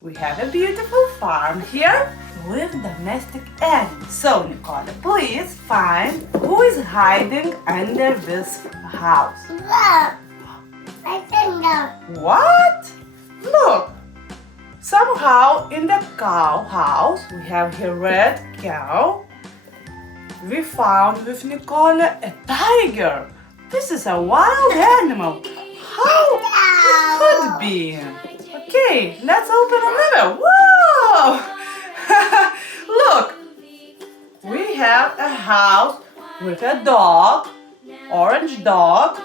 We have a beautiful farm here with domestic animals. So, Nicole, please find who is hiding under this house. Look, my finger. What? Look! Somehow in the cow house we have here red cow. We found with Nicole a tiger. This is a wild animal. How it could be? Okay, let's open another. Whoa! Look, we have a house with a dog, orange dog,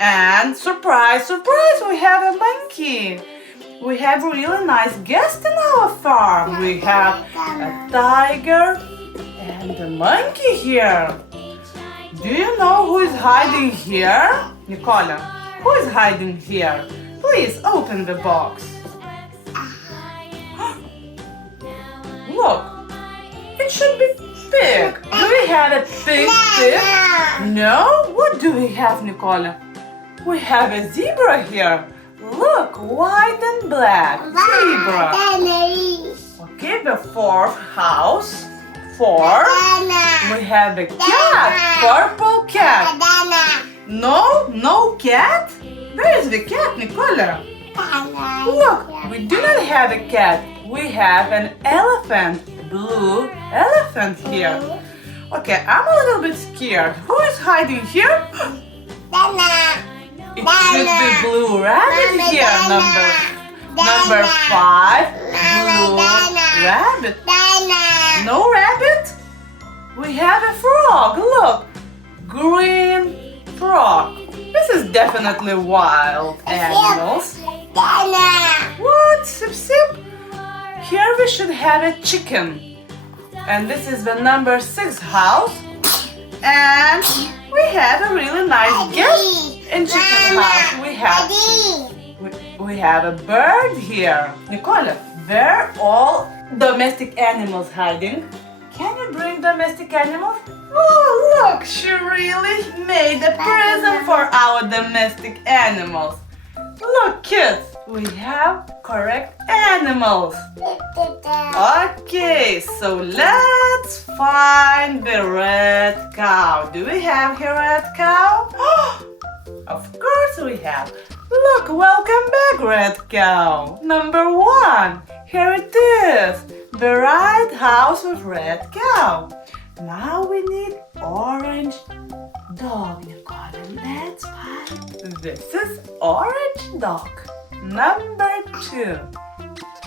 and surprise, surprise, we have a monkey. We have a really nice guest in our farm. We have a tiger and a monkey here. Do you know who is hiding here? Nicola, who is hiding here? Please open the box. Look, it should be pig. Do we have a pig? No? What do we have, Nicola? We have a zebra here. Look, white and black. Zebra. Okay, the fourth house. Four. We have a cat. Purple cat. No? No cat? Where is the cat, Nicola? Look, we do not have a cat. We have an elephant. Blue elephant here. Okay, I'm a little bit scared. Who is hiding here? It should be blue rabbit here. Number 5. Blue rabbit. No rabbit? We have a frog. Look, green frog. This is definitely wild animals. What? Sip sip? Here we should have a chicken. And this is the number 6 house. And we have a really nice guest in chicken house. We have a bird here. Nicola, where are all domestic animals hiding? Can you bring domestic animals? Oh, look, she really made a present for our domestic animals. Look, kids, we have correct animals. Okay, so let's find the red cow. Do we have here red cow? Of course we have. Look, welcome back, red cow. Number 1. Here it is. The right house with red cow. Now we need orange dog, Nicole. Let's find. This is orange dog. Number 2.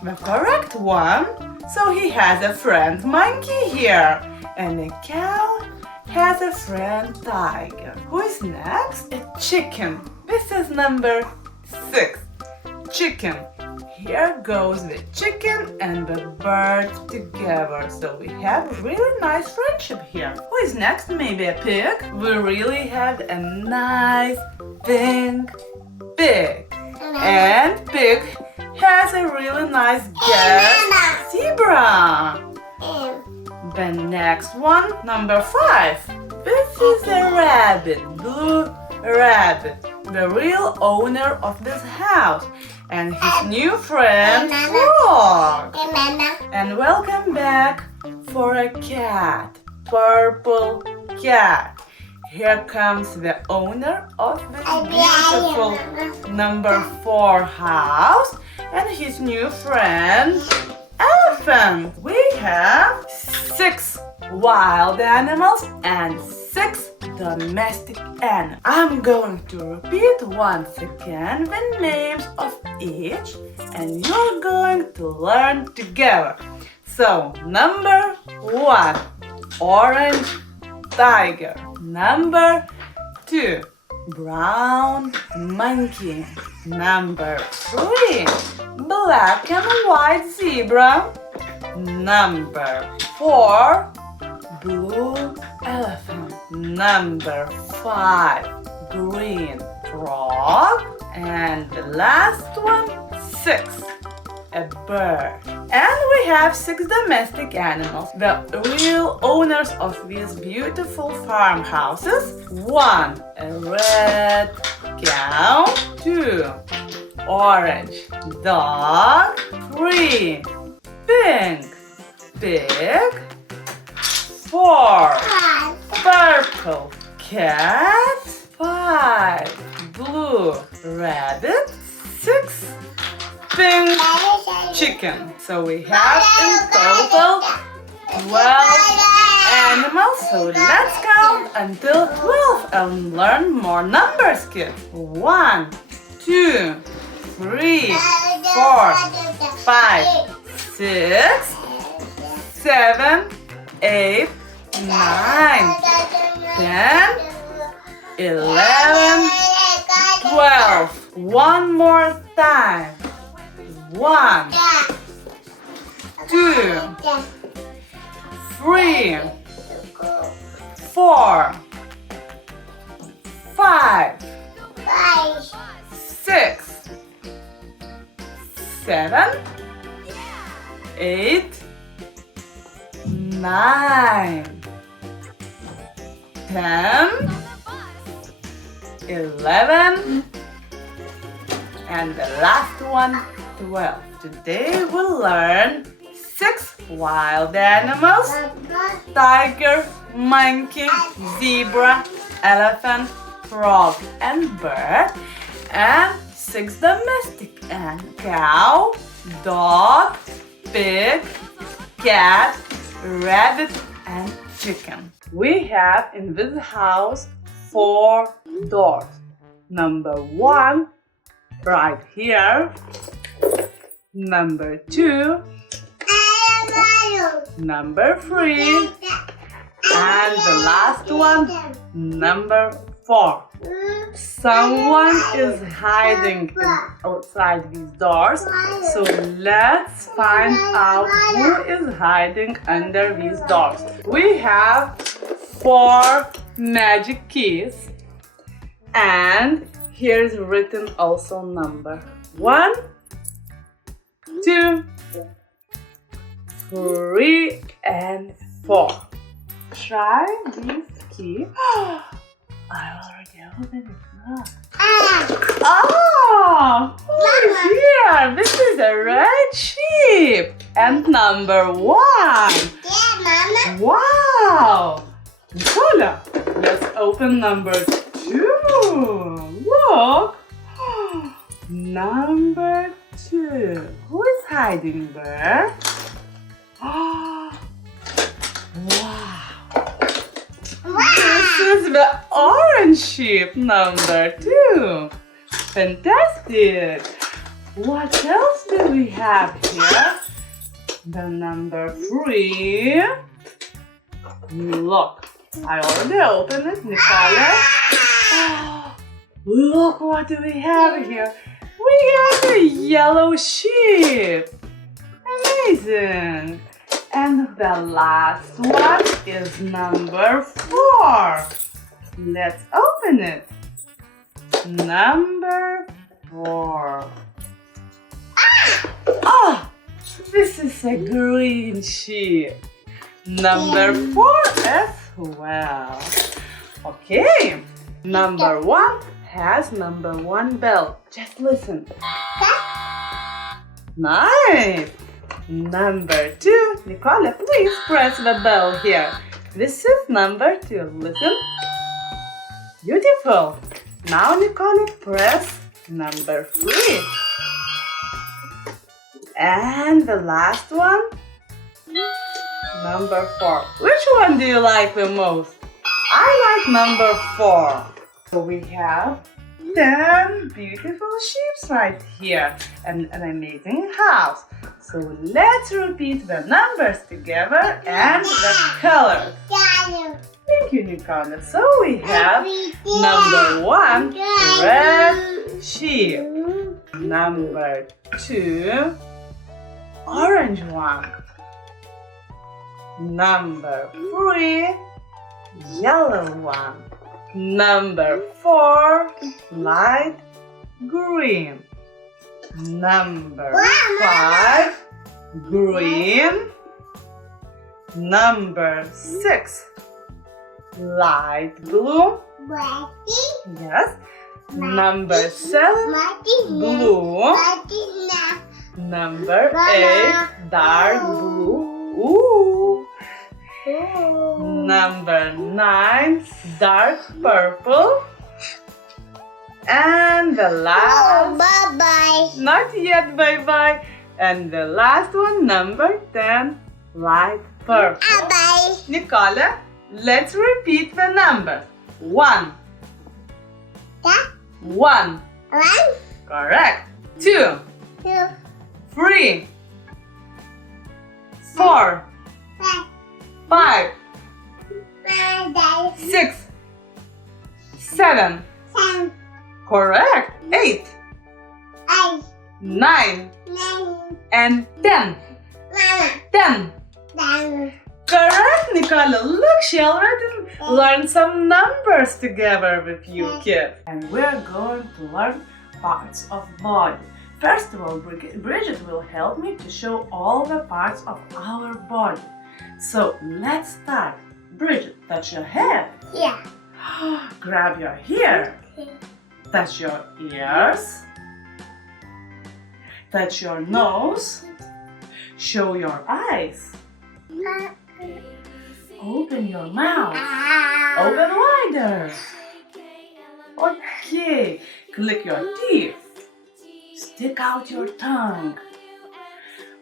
The correct one. So he has a friend monkey here. And the cow has a friend tiger. Who is next? A chicken. This is number 6. Chicken. Here goes the chicken and the bird together. So we have a really nice friendship here. Who is next? Maybe a pig? We really have a nice pink pig. And pig has a really nice guest. Zebra. The next one, number 5. This is a rabbit, blue rabbit, the real owner of this house, and his new friend, frog. And welcome back for a cat, purple cat. Here comes the owner of this beautiful number 4 house and his new friend, elephant. We have 6 wild animals and 6 domestic animals. I'm going to repeat once again the names of each and you're going to learn together. So, number 1, orange tiger. Number 2, brown monkey. Number 3, black and white zebra. Number 4, blue elephant. Number 5, green frog. And the last one, 6, a bird. And we have 6 domestic animals, the real owners of these beautiful farmhouses. 1, a red cow. 2, orange. Dog. 3. Pink. Pig. 4. Purple. Cat. 5. Blue. Rabbit. 6. Pink. Chicken. So we have in total 12 animals. So let's count until 12 and learn more numbers, kids. 1, 2, 3, 4, 5, 6, 7, 8, 9, 10, 11, 12. One more time. 1, 2, 3, 4, 5, 6, 7, 8, 9, 10, 11, and the last one, 12. Today we'll learn 6 wild animals: tiger, monkey, zebra, elephant, frog, and bird, and 6 domestic and cow, dog, pig, cat, rabbit, and chicken. We have in this house 4 doors. Number 1 right here. Number 2. Number 3. And the last one, number 4. Someone is hiding outside these doors. So let's find out who is hiding under these doors. We have 4 magic keys. And here's written also number 1, 2, 3, and 4. Try this key. I already opened it. Look. Oh, who is here? This is a red sheep. And number 1. Yeah, Mama. Wow. Nicole, let's open number 2. Look. Number 2. Who is hiding there? Wow. This is the orange sheep, number 2. Fantastic. What else do we have here? The number 3. Look, I already opened it, Nicole. Look, what do we have here? We have a yellow sheep. Amazing. And the last one is number 4. Let's open it. Number 4. Oh, this is a green sheep. Number 4 as well. Okay, number 1 has number 1 bell. Just listen. Nice. Number 2, Nicole, please press the bell here. This is number 2. Listen. Beautiful. Now, Nicole, press number 3. And the last one, number 4. Which one do you like the most? I like number 4. So we have 10 beautiful sheep right here and an amazing house. So let's repeat the numbers together and the colors. Thank you, Nicole. So we have number 1, red sheep. Number 2, orange one. Number 3, yellow one. Number 4, light green. Number 5, green. Number 6, light blue. Yes. Number 7, blue. Number 8, dark blue. Ooh. Number 9, dark purple. And the last, bye-bye. not yet bye-bye. And the last one, number 10, light purple. Bye. Nicole, let's repeat the numbers. 1. 1. 1, Correct. 2. 2, 3. 4. 5. 6. 7. 7, Correct. 8. 8, 9. 9, And 10. 10. 10. Correct, Nicole. Look, she already learned some numbers together with you, kids. And we're going to learn parts of body. First of all, Bridget will help me to show all the parts of our body. So let's start. Bridget, touch your head. Yeah. Grab your hair. Touch your ears. Touch your nose. Show your eyes. Open your mouth. Open wider. Okay. Click your teeth. Stick out your tongue.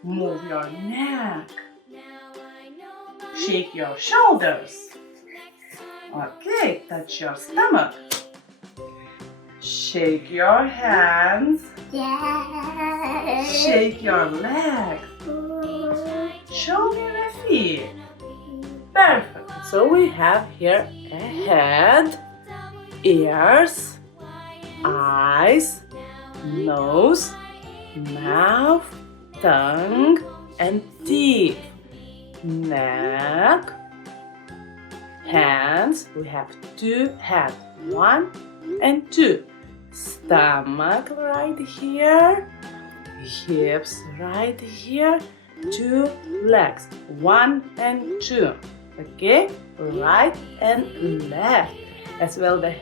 Move your neck. Shake your shoulders. Okay, touch your stomach. Shake your hands. Yeah. Shake your legs. Show me the feet. Perfect. So we have here a head, ears, eyes, nose, mouth, tongue, and teeth. Neck, hands. We have 2 hands, 1 and 2. Stomach right here, hips right here, 2 legs, 1 and 2. Okay, right and left, as well the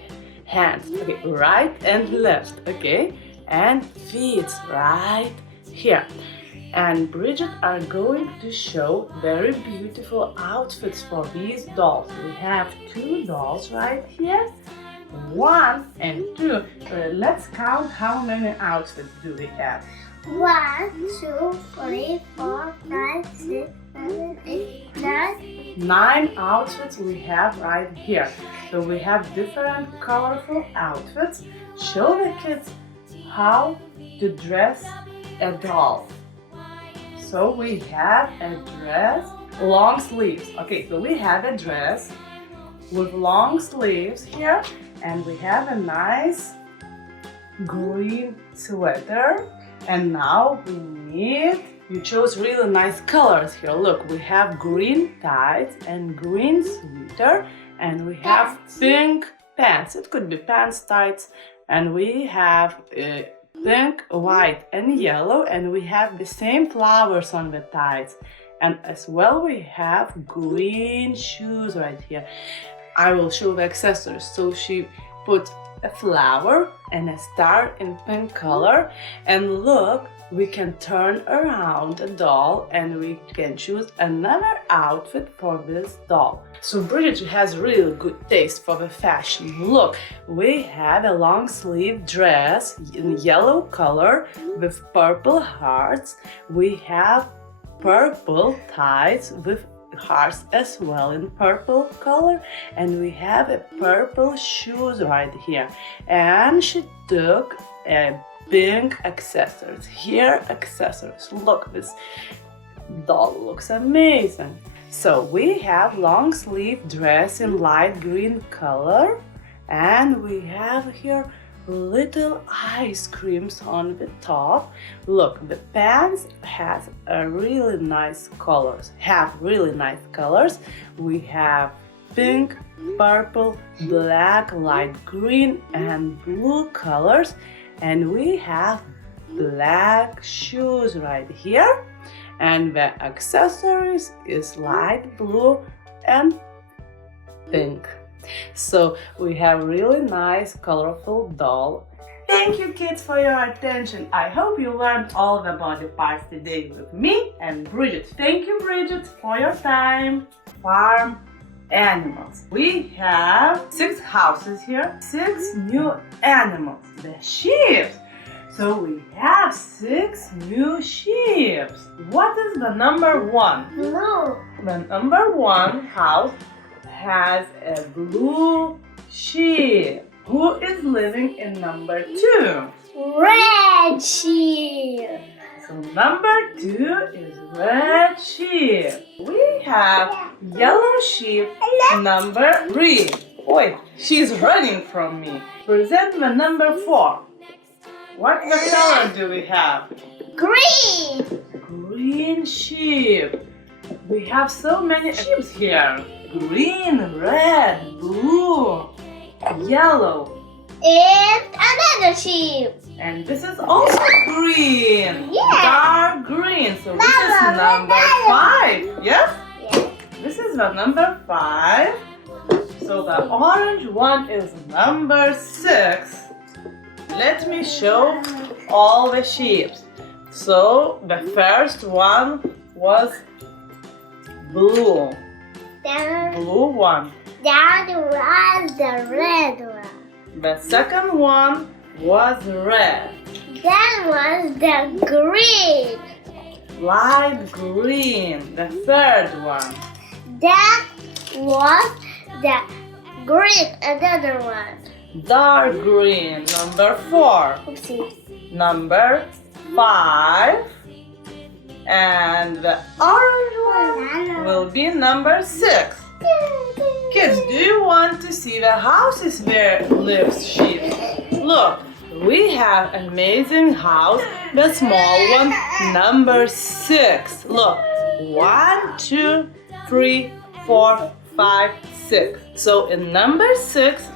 hands. Okay, right and left. Okay, and feet right here. And Bridget are going to show very beautiful outfits for these dolls. We have 2 dolls right here, 1 and 2. Let's count how many outfits do we have. 1, 2, 3, 4, 5, 6, 7, 8, 9. 9 outfits we have right here. So we have different colorful outfits. Show the kids how to dress a doll. So we have a dress, long sleeves. Okay, so we have a dress with long sleeves here, and we have a nice green sweater. And now we need, you chose really nice colors here. Look, we have green tights and green sweater, and we have pink pants. It could be pants, tights, and we have pink, white, and yellow, and we have the same flowers on the tights. And as well, we have green shoes right here. I will show the accessories. So she put a flower and a star in pink color, and look, we can turn around a doll and we can choose another outfit for this doll. So Bridget has really good taste for the fashion. Look, we have a long sleeve dress in yellow color with purple hearts. We have purple tights with hearts as well in purple color, and we have a purple shoes right here. And she took a pink accessories. Here accessories. Look, this doll looks amazing. So we have long sleeve dress in light green color, and we have here little ice creams on the top. Look, the pants has a really nice colors. We have pink, purple, black, light green, and blue colors, and we have black shoes right here, and the accessories is light blue and pink. So we have really nice, colorful doll. Thank you, kids, for your attention. I hope you learned all the body parts today with me and Bridget. Thank you, Bridget, for your time. Farm animals. We have 6 houses here, 6 new animals. The sheep. So we have 6 new sheep. What is the number 1? Blue. The number 1 house has a blue sheep. Who is living in number 2? Red sheep. So number 2 is red sheep. We have yellow sheep, number 3. Oi, she's running from me. Present the number 4. What the color do we have? Green. Green sheep. We have so many sheep here. Green, red, blue, yellow. And another sheep. And this is also green. Yeah. Dark green. So this is number 5. Yes? Yeah. This is the number 5. So the orange one is number 6. Let me show all the sheep. So the first one was blue. Blue one. That was the red one. The second one was red. That was the green. Light green. The third one. That was the green. Another one. Dark green. Number 4. Oopsie. Number 5. And the orange one will be number 6. Kids, do you want to see the houses where lives sheep? Look, we have an amazing house, the small one, number 6. Look, 1, 2, 3, 4, 5, 6. So in number 6,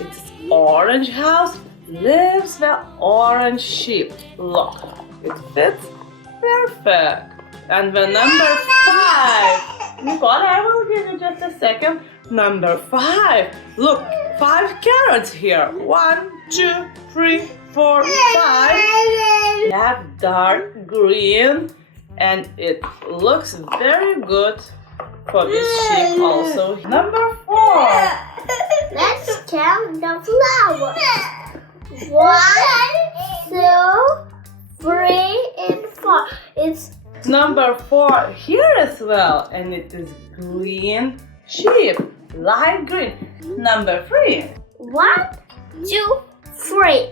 it's orange house, lives the orange sheep. Look, it fits perfect. And the number 5, Nicole, I will give you just a second. Number 5, look, 5 carrots here. 1, 2, 3, 4, 5. We have dark green, and it looks very good for this sheep also. Number 4. Let's count the flowers. 1, 2, 3, and 4. It's Number 4 here as well, and it is green sheep, light green. Number 3. 1, 2, 3.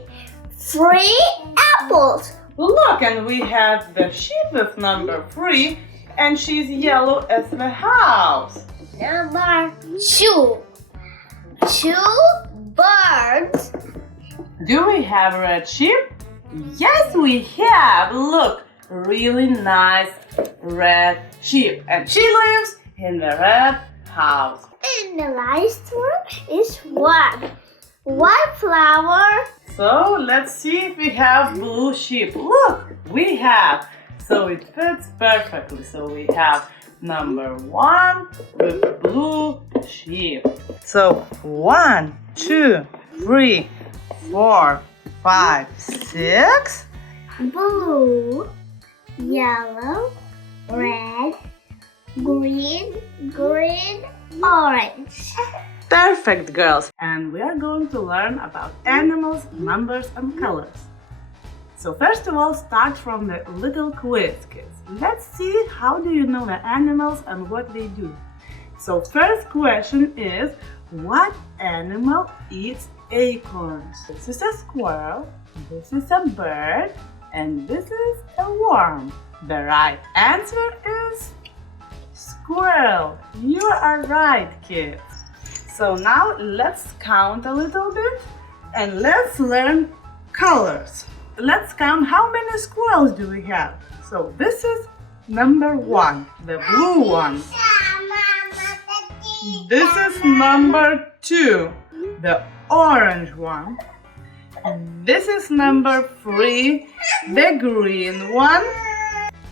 3 apples. Look, and we have the sheep with number 3, and she's yellow as the house. Number 2. 2 birds. Do we have red sheep? Yes, we have. Look, really nice red sheep, and she lives in the red house. And the last one is 1. 1 flower. So let's see if we have blue sheep. Look, we have. So it fits perfectly. So we have number 1 with blue sheep. So 1, 2, 3, 4, 5, 6. Blue, yellow, red, green, orange. Perfect, girls. And we are going to learn about animals, numbers, and colors. So first of all, start from the little quiz, kids. Let's see how do you know the animals and what they do. So first question is, what animal eats acorns? This is a squirrel, this is a bird, and this is a worm. The right answer is squirrel. You are right, kids. So now let's count a little bit and let's learn colors. Let's count how many squirrels do we have. So this is number 1, the blue one. This is number 2, the orange one. This is number 3, the green one.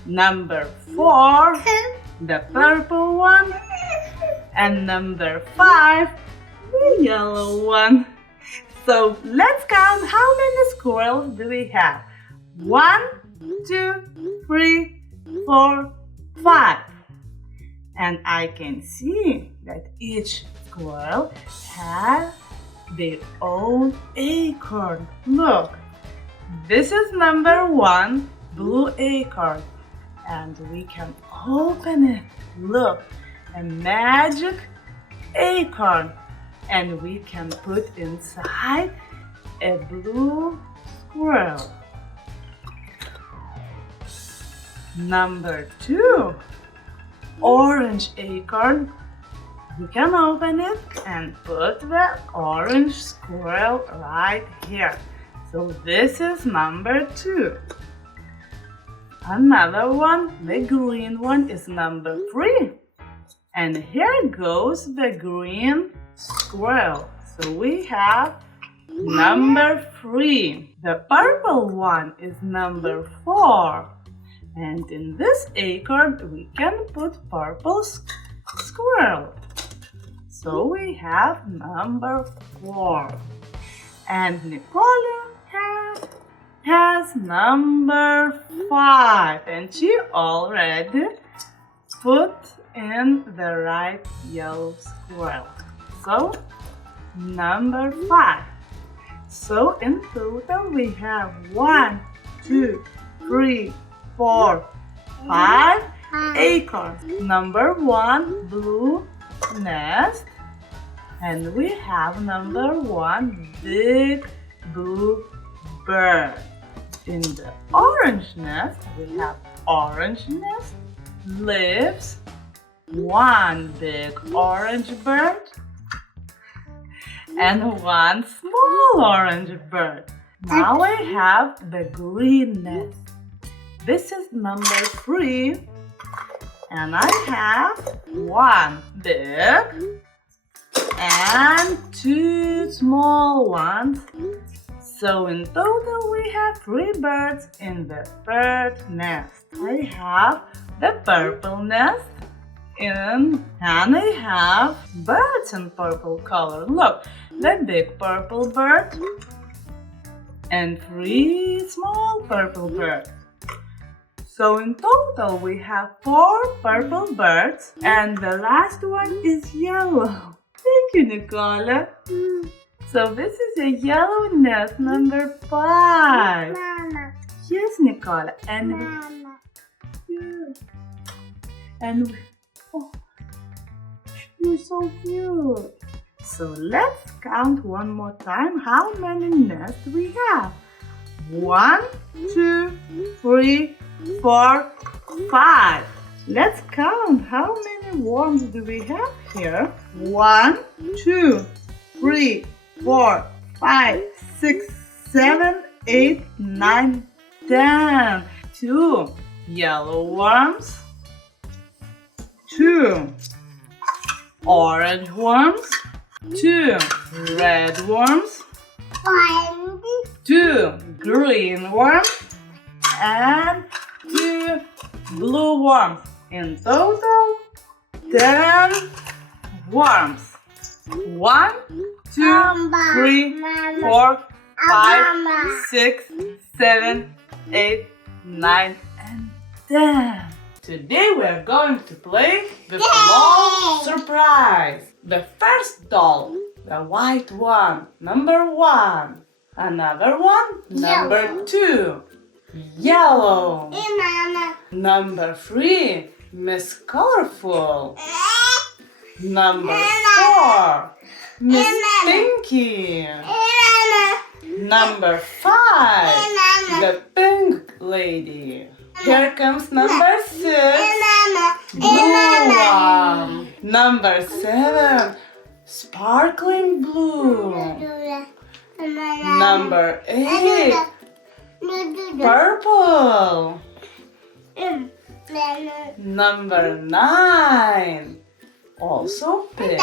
Number 4, the purple one. And number 5, the yellow one. So let's count how many squirrels do we have. 1, 2, 3, 4, 5. And I can see that each squirrel has their own acorn. Look, this is number 1 blue acorn. And we can open it. Look, a magic acorn. And we can put inside a blue squirrel. Number 2, orange acorn. We can open it and put the orange squirrel right here. So this is number 2. Another one, the green one, is number 3. And here goes the green squirrel. So we have number 3. The purple one is number 4. And in this acorn we can put purple squirrel. So we have number 4. And Nicole has number 5. And she already put in the right yellow squirrel. So number 5. So in total we have 1, 2, 3, 4, 5 acorns. Number 1 blue nest. And we have number 1 big blue bird. In the orange nest we have orange nest, leaves, 1 big orange bird, and 1 small orange bird. Now we have the green nest. This is number 3. And I have 1 big and 2 small ones. So in total we have 3 birds in the third nest. I have the purple nest and I have birds in purple color. Look, the big purple bird and 3 small purple birds. So in total we have 4 purple birds and the last one is yellow. Thank you, Nicole. So this is a yellow nest number 5. Mama. Yes, Nicole. And Mama. oh, you're so cute. So let's count one more time how many nests we have. 1, 2, 3, 4, 5. Let's count how many worms do we have here. 1, 2, 3, 4, 5, 6, 7, 8, 9, 10. 2 yellow worms, 2 orange worms, 2 red worms, 2 green worms, and 2 blue worms. In total, 10 worms. 1, 2, 3, 4, 5, 6, 7, 8, 9, and 10. Today we are going to play the small surprise. The first doll, the white one, number 1. Another one, number 2, yellow. Number 3, Miss Colorful. Number 4, Miss Pinky. Number 5, the pink lady. Here comes number 6, blue one. Number 7, sparkling blue. Number 8, purple. Number 9, also pink.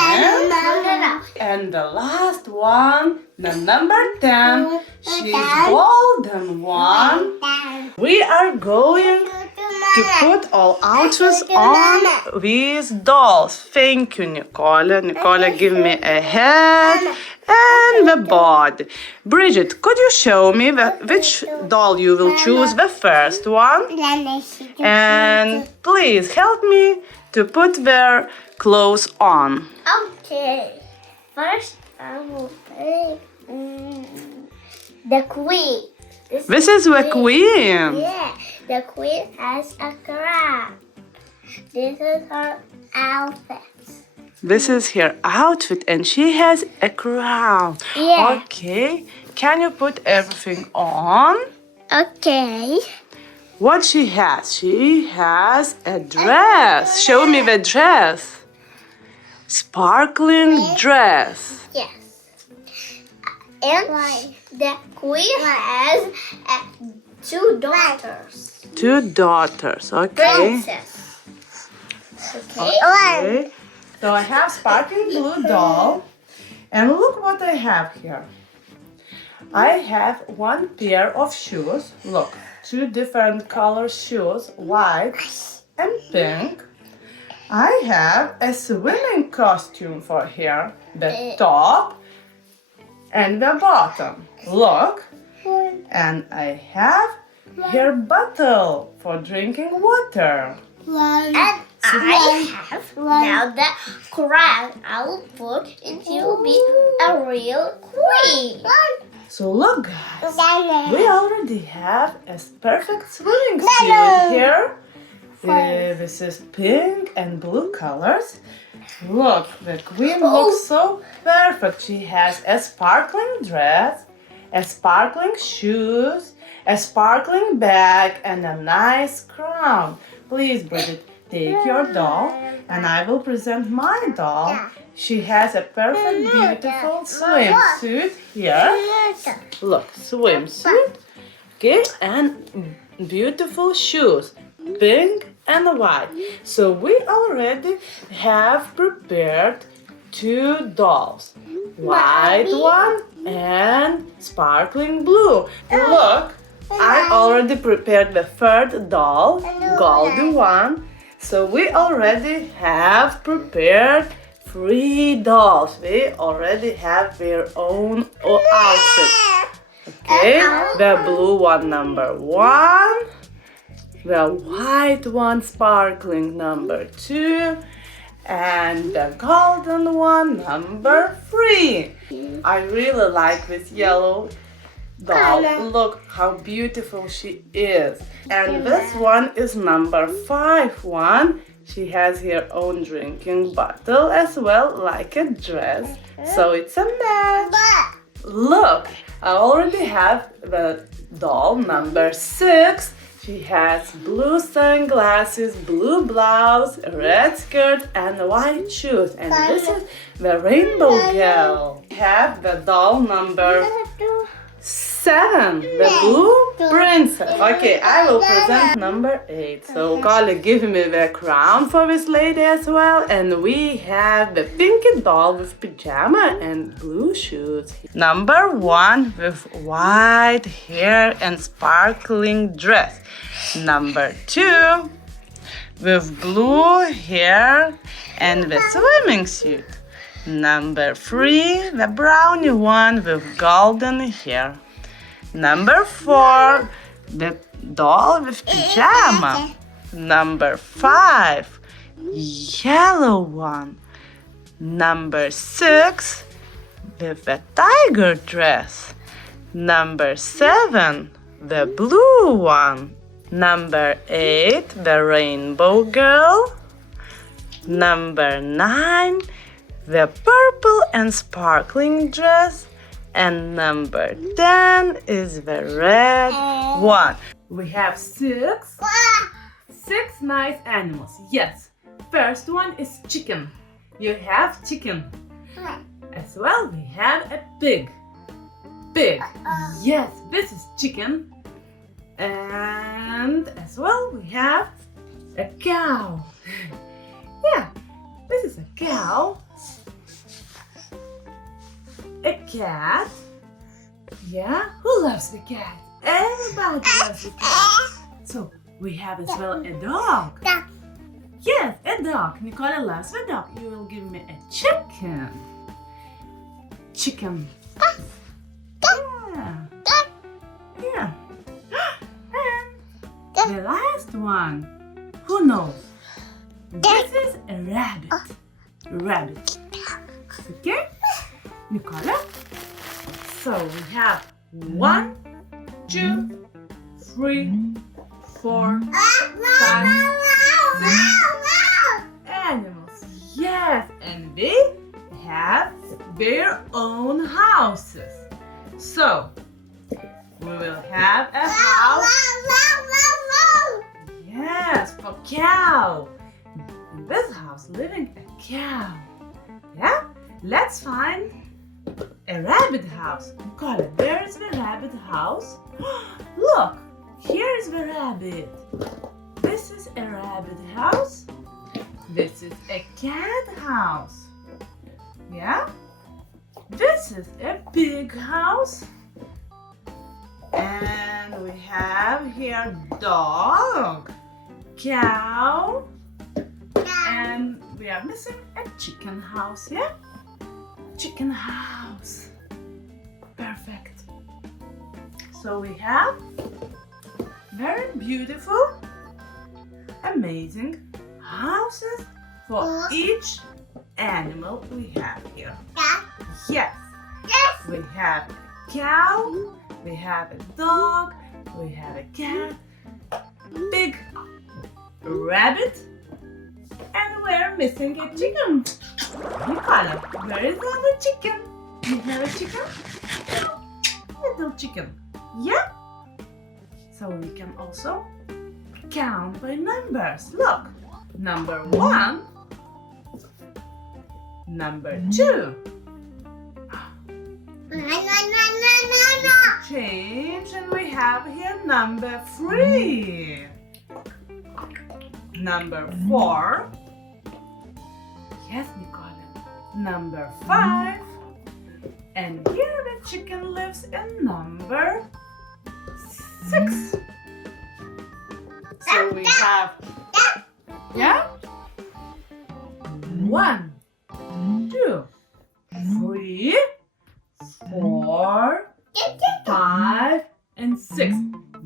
And the last one, the number 10, she's golden one. We are going to put all outfits on these dolls. Thank you, Nicole. Nicole, give me a head and the body. Bridget, could you show me which doll you will choose, the first one? And please help me to put their clothes on. Okay. First, I will pick the queen. This is the queen. Yeah, the queen has a crown. This is her outfit. This is her outfit and she has a crown. Yeah. Okay. Can you put everything on? Okay. What she has? She has a dress. Show me the dress. Sparkling dress. Yes. And the queen has two daughters. Two daughters. Okay. Princess. Okay. Okay. So I have sparkling blue doll. And look what I have here. I have one pair of shoes. Look, two different color shoes, white and pink. I have a swimming costume for her. The top and the bottom. Look. And I have her bottle for drinking water. And I have now the crown I will put into be a real queen. So look, guys, we already have a perfect swimming suit here. This is pink and blue colors. Look, the queen looks so perfect. She has a sparkling dress, a sparkling shoes, a sparkling bag, and a nice crown. Please, Bridget, take your doll, and I will present my doll. She has a perfect, beautiful swimsuit here. Look, swimsuit. Okay, and beautiful shoes, pink and white. So we already have prepared two dolls, white one and sparkling blue. Look, I already prepared the third doll, golden one. So we already have prepared three dolls. They already have their own outfit. Okay, the blue one number 1, the white one sparkling number 2, and the golden one number 3. I really like this yellow doll. Look how beautiful she is. And this one is number 5 one. She has her own drinking bottle as well, like a dress. So it's a match. Look, I already have the doll number 6. She has blue sunglasses, blue blouse, red skirt, and white shoes. And this is the rainbow girl. We have the doll number 7, the blue princess. Okay, I will present number 8. So, Kali, give me the crown for this lady as well. And we have the pinky doll with pajama and blue shoes. Number 1 with white hair and sparkling dress. Number 2 with blue hair and the swimming suit. Number 3, the brownie one with golden hair. Number 4, the doll with pajama. Number 5, yellow one. Number 6, with the tiger dress. Number 7, the blue one. Number 8, the rainbow girl. Number 9, the purple and sparkling dress. And number 10 is the red one. We have 6 nice animals. Yes, first one is chicken. You have chicken. As well, we have a pig. Pig. Yes, this is chicken. And as well, we have a cow. Yeah, this is a cow. A cat. Yeah, who loves the cat? Everybody loves the cat. So We have as well a dog. Yes, a dog. Nicole loves a dog. You will give me a chicken. Chicken. Yeah. Yeah. And the last one. Who knows? This is a rabbit. Rabbit. Okay? Nicole? So we have 1, 2, 3, 4, 5, 6 animals. Yes, and they have their own houses. So we will have a house. Yes, for cow. In this house living a cow. Yeah? Let's find a rabbit house. Nicole, where is the rabbit house? Look, here is the rabbit. This is a rabbit house. This is a cat house. Yeah? This is a pig house. And we have here dog, cow, and we are missing a chicken house, yeah? Chicken house. Perfect. So we have very beautiful, amazing houses for each animal we have here. Yes. We have a cow, we have a dog, we have a cat, pig, rabbit, and we're missing a chicken. Nicole, where is our chicken? You have a chicken? Little chicken. Yeah? So we can also count by numbers. Look, number 1, number 2. Change, and we have here number 3. Number 4. Yes, Nicole. Number 5. And here the chicken lives in number 6. So we have, yeah? 1, 2, 3, 4, 5, and 6.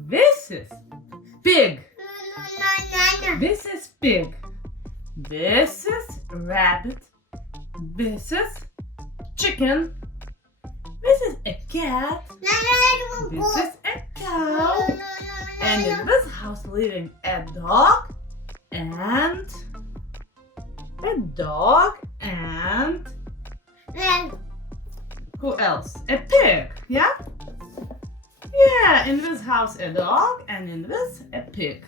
This is pig. This is pig. This is rabbit. This is chicken. This is a cat. This is a cow. And in this house living a dog and who else? A pig, yeah? Yeah, in this house a dog and in this a pig.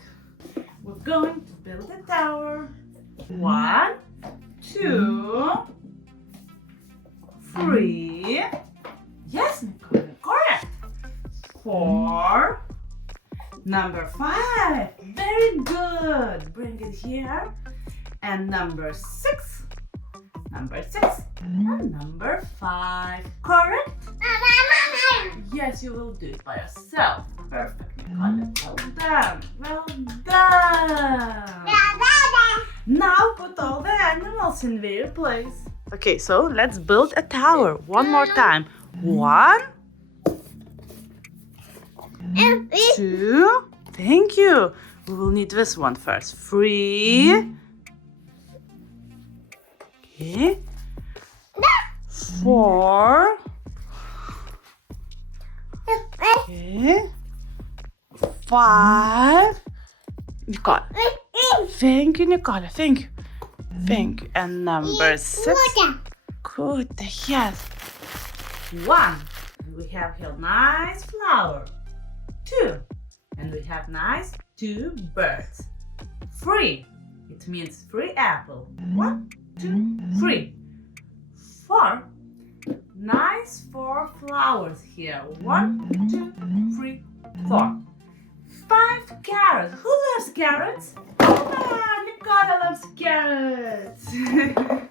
We're going to build a tower. 1, 2, 3. Yes, Nicole, correct. 4. Number 5. Very good. Bring it here. And number 6. Number 6. And number 5. Correct? Yes, you will do it by yourself. Perfect, Nicole. Well done. Well done. Now put all the animals in their place. Okay, so let's build a tower one more time. 1, 2. Thank you. We will need this one first. 3. Okay. 4. Okay. 5. Nicole. Thank you, Nicole. Thank you. Thank you. And number 6. Good. Yes. 1. We have here nice flower. 2. And we have nice 2 birds. 3. It means 3 apple. 1, 2, 3. 4. Nice 4 flowers here. 1, 2, 3, 4. 5 carrots. Who loves carrots? Ah, Nicole loves carrots.